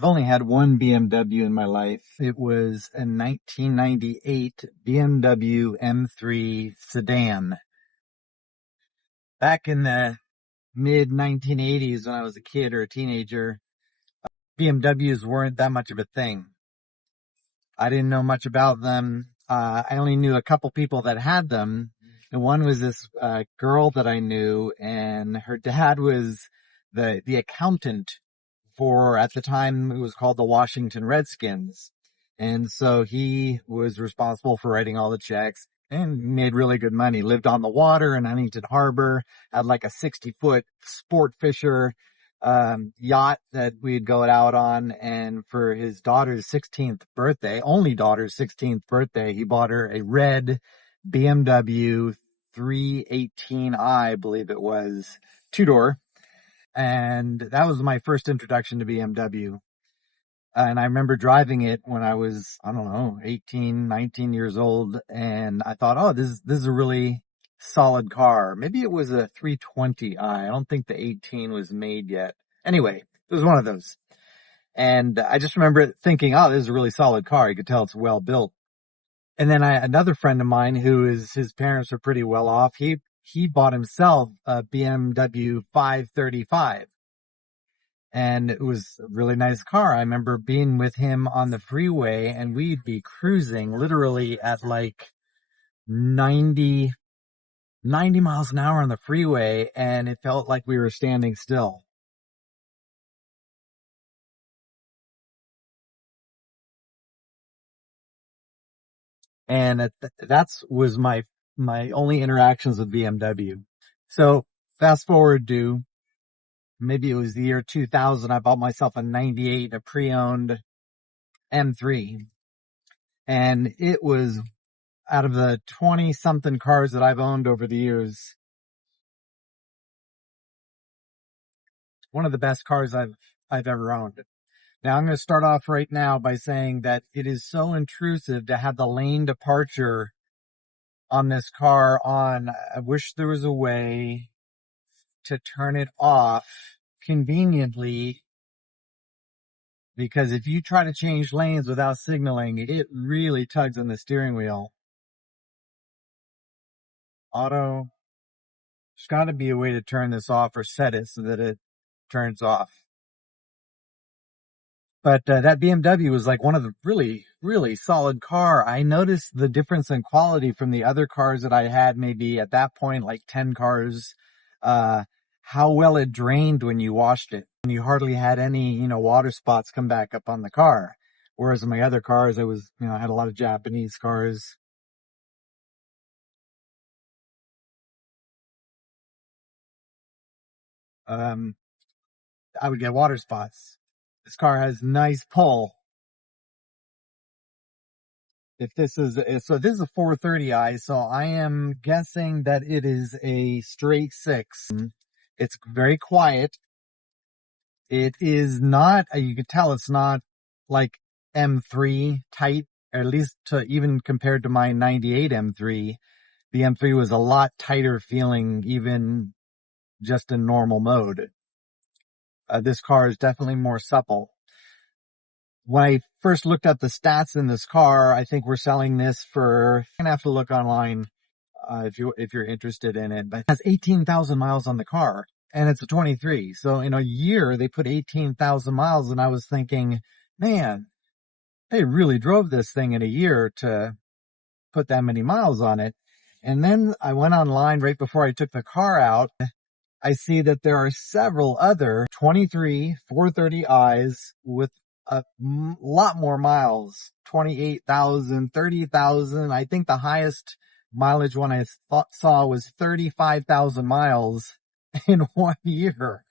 I've only had one BMW in my life. It was a 1998 BMW M3 sedan. Back in the mid 1980s when I was a kid or a teenager, BMWs weren't that much of a thing. I didn't know much about them. I only knew a couple people that had them. And one was this girl that I knew, and her dad was the accountant for, at the time, it was called the Washington Redskins. And so he was responsible for writing all the checks and made really good money. Lived on the water in Huntington Harbor, had like a 60-foot sport fisher yacht that we'd go out on. And for his daughter's 16th birthday, only daughter's 16th birthday, he bought her a red BMW 318i, I believe it was, two-door. And that was my first introduction to BMW. And I remember driving it when I was, I don't know, 18, 19 years old. And I thought, oh, this is a really solid car. Maybe it was a 320i. I don't think the 18 was made yet. Anyway, it was one of those. And I just remember thinking, oh, this is a really solid car. You could tell it's well built. And then another friend of mine his parents were pretty well off. He bought himself a BMW 535. And it was a really nice car. I remember being with him on the freeway, and we'd be cruising literally at like 90 miles an hour on the freeway, and it felt like we were standing still. And that's was my only interactions with BMW. So fast forward to maybe it was the year 2000. I bought myself a 98, a pre-owned M3. And it was, out of the 20 something cars that I've owned over the years, one of the best cars I've ever owned. Now I'm going to start off right now by saying that it is so intrusive to have the lane departure on this car on. I wish there was a way to turn it off conveniently, because if you try to change lanes without signaling, it really tugs on the steering wheel. Auto. There's got to be a way to turn this off or set it so that it turns off. But that BMW was like one of the really, really solid car. I noticed the difference in quality from the other cars that I had, maybe at that point, like 10 cars, how well it drained when you washed it. And you hardly had any, water spots come back up on the car. Whereas in my other cars, I had a lot of Japanese cars. I would get water spots. This car has nice pull. This is a 430i, so I am guessing that it is a straight 6. It's very quiet. It is not, you can tell it's not like M3 tight, or at least even compared to my 98 M3. The M3 was a lot tighter feeling, even just in normal mode. This car is definitely more supple. When I first looked at the stats in this car, I think we're selling this for, you're gonna have to look online if you're interested in it, but it has 18,000 miles on the car, and it's a 23. So in a year, they put 18,000 miles, and I was thinking, man, they really drove this thing in a year to put that many miles on it. And then I went online right before I took the car out. I see that there are several other 23 430i's with a lot more miles, 28,000, 30,000. I think the highest mileage one I saw was 35,000 miles in 1 year.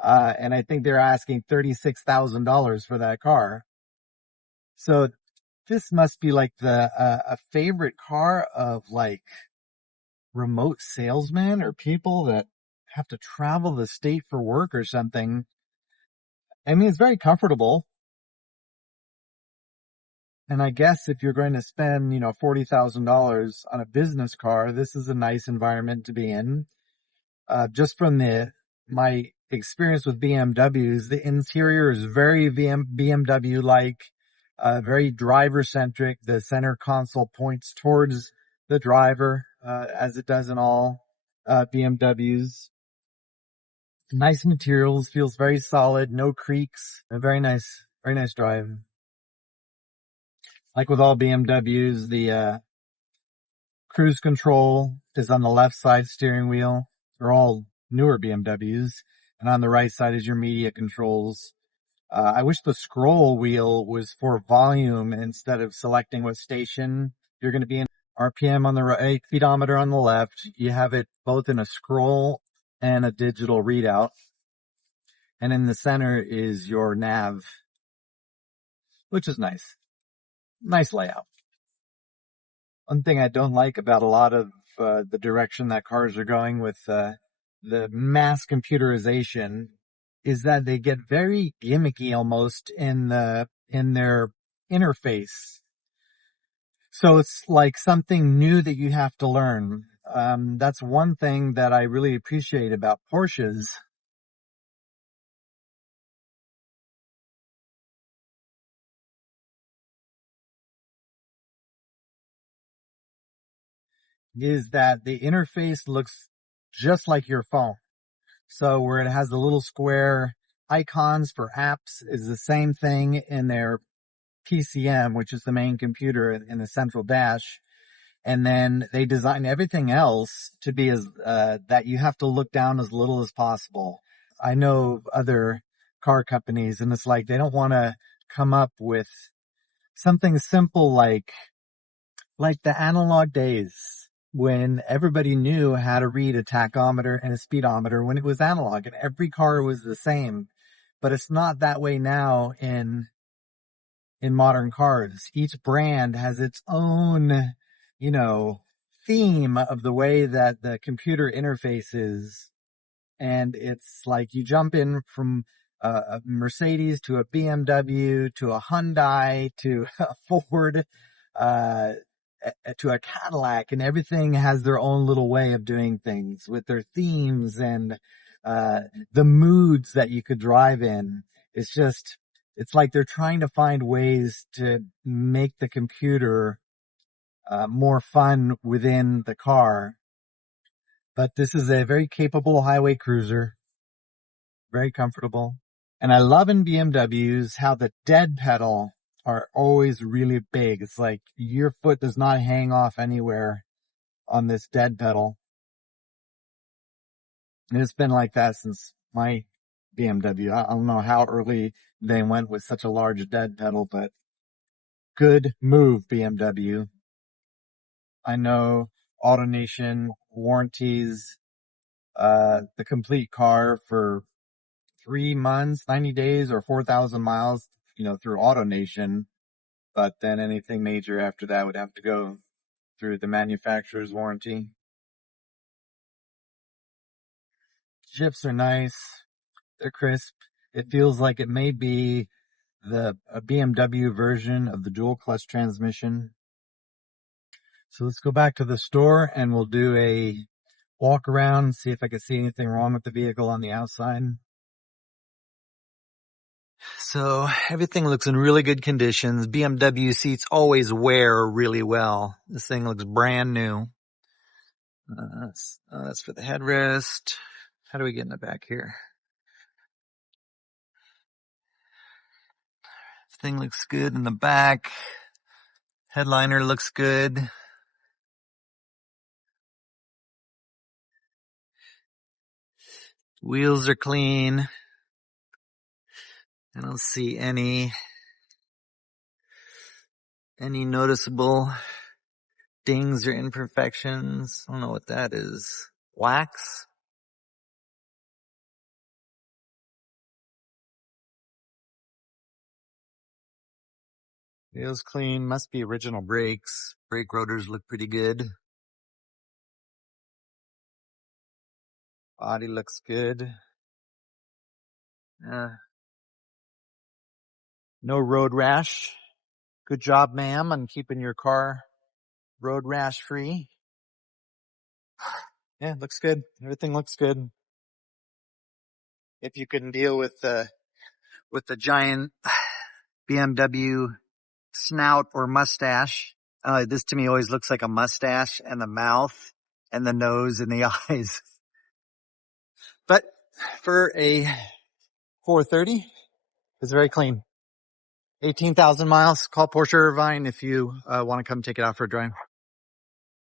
And I think they're asking $36,000 for that car. So this must be like a favorite car of like remote salesmen or people that have to travel the state for work or something. I mean, it's very comfortable. And I guess if you're going to spend, $40,000 on a business car, this is a nice environment to be in. Just from my experience with BMWs. The interior is very BMW-like, very driver-centric. The center console points towards the driver, as it does in all BMWs. Nice materials, feels very solid, no creaks. A very nice drive. Like with all BMWs, the cruise control is on the left side steering wheel. They're all newer BMWs. And on the right side is your media controls. I wish the scroll wheel was for volume instead of selecting what station you're going to be in. RPM on the right, speedometer on the left. You have it both in a scroll and a digital readout. And in the center is your nav, which is nice. Nice layout. One thing I don't like about a lot of the direction that cars are going with the mass computerization is that they get very gimmicky almost in their interface. So it's like something new that you have to learn. That's one thing that I really appreciate about Porsches. Is that the interface looks just like your phone. So where it has the little square icons for apps is the same thing in their PCM, which is the main computer in the central dash. And then they design everything else to be as, that you have to look down as little as possible. I know other car companies and it's like they don't want to come up with something simple like the analog days when everybody knew how to read a tachometer and a speedometer when it was analog and every car was the same. But it's not that way now in modern cars. Each brand has its own, theme of the way that the computer interfaces. And it's like you jump in from a Mercedes to a BMW to a Hyundai to a Ford, to a Cadillac, and everything has their own little way of doing things with their themes and the moods that you could drive in. It's like they're trying to find ways to make the computer more fun within the car. But this is a very capable highway cruiser, very comfortable. And I love in BMWs how the dead pedal are always really big. It's like your foot does not hang off anywhere on this dead pedal. And it's been like that since my BMW. I don't know how early they went with such a large dead pedal, but good move, BMW. I know AutoNation warranties the complete car for 3 months, 90 days, or 4,000 miles, through AutoNation. But then anything major after that would have to go through the manufacturer's warranty. Shifts are nice. They're crisp. It feels like it may be a BMW version of the dual clutch transmission. So let's go back to the store and we'll do a walk around and see if I can see anything wrong with the vehicle on the outside. So everything looks in really good conditions. BMW seats always wear really well. This thing looks brand new. That's for the headrest. How do we get in the back here? Thing looks good in the back. Headliner looks good. Wheels are clean. I don't see any noticeable dings or imperfections. I don't know what that is. Wax? Wheels clean. Must be original brakes. Brake rotors look pretty good. Body looks good. No road rash. Good job, ma'am, on keeping your car road rash free. Yeah, looks good. Everything looks good. if you can deal with the giant BMW snout or mustache. This to me always looks like a mustache, and the mouth and the nose and the eyes. But for a 430, it's very clean. 18,000 miles. Call Porsche Irvine if you want to come take it out for a drive.